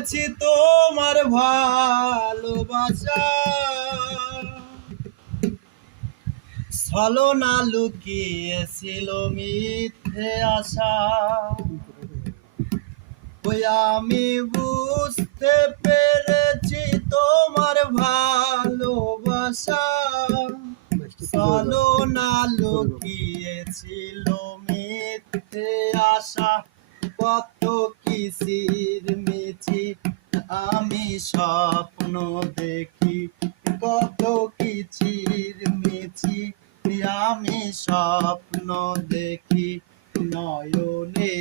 পেরেছি তোমার ভালোবাসা, ছলনা লুকিয়েছিল মিথ্যে আশা। ওই আমি বুঝতে পেরেছি তোমার ভালোবাসা, ছলনা লুকিয়েছিল মিথ্যে আশা। কত কিসির মিছি আমি স্বপ্ন দেখি, কত কিচির মিছি আমি স্বপ্ন দেখি নয়নে।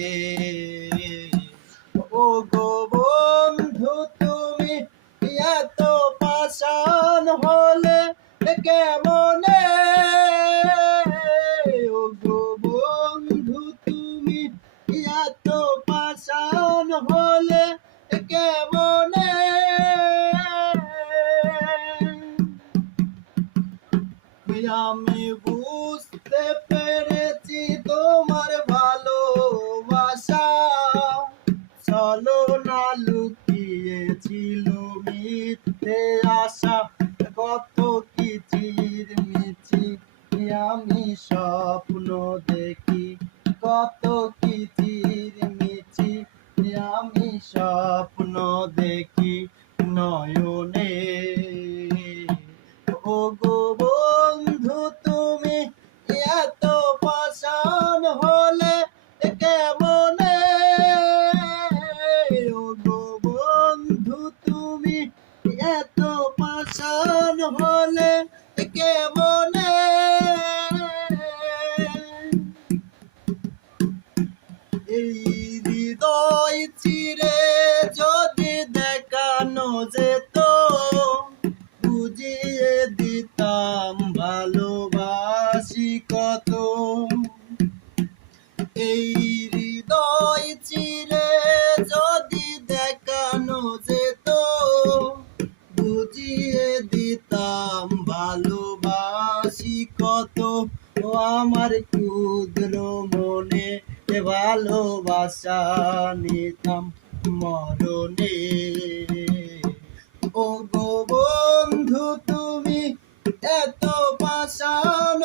ও গো বন্ধু তুমি এত পাষাণ হলে কেমনে, ও গো বন্ধু তুমি এত পাষাণ হলে কেমনে। আমি বুঝতে পেরেছি তোমার ভালোবাসা, ছলনা লুকিয়েছিল মিথ্যে আশা। কত কিচির মিছি আমি স্বপ্ন দেখি, কত কিচির মিছি আমি স্বপ্ন দেখি নয়নে। ও গো বন্ধু তুমি এত পাষাণ হলে কেমনে, ও গো বন্ধু তুমি এত পাষাণ হলে কেমনে। এই হৃদয় চিরে যদি দেখানো যেত, বুঝিয়ে দিতাম ভালোবাসি কত। এই হৃদয় চিরে যদি দেখানো যেত, বুঝিয়ে দিতাম ভালোবাসি কত। ও আমার ক্ষুদ্র মনে ভালোবাসা নিতাম মরণে। ও গো বন্ধু তুমি এত পাষাণ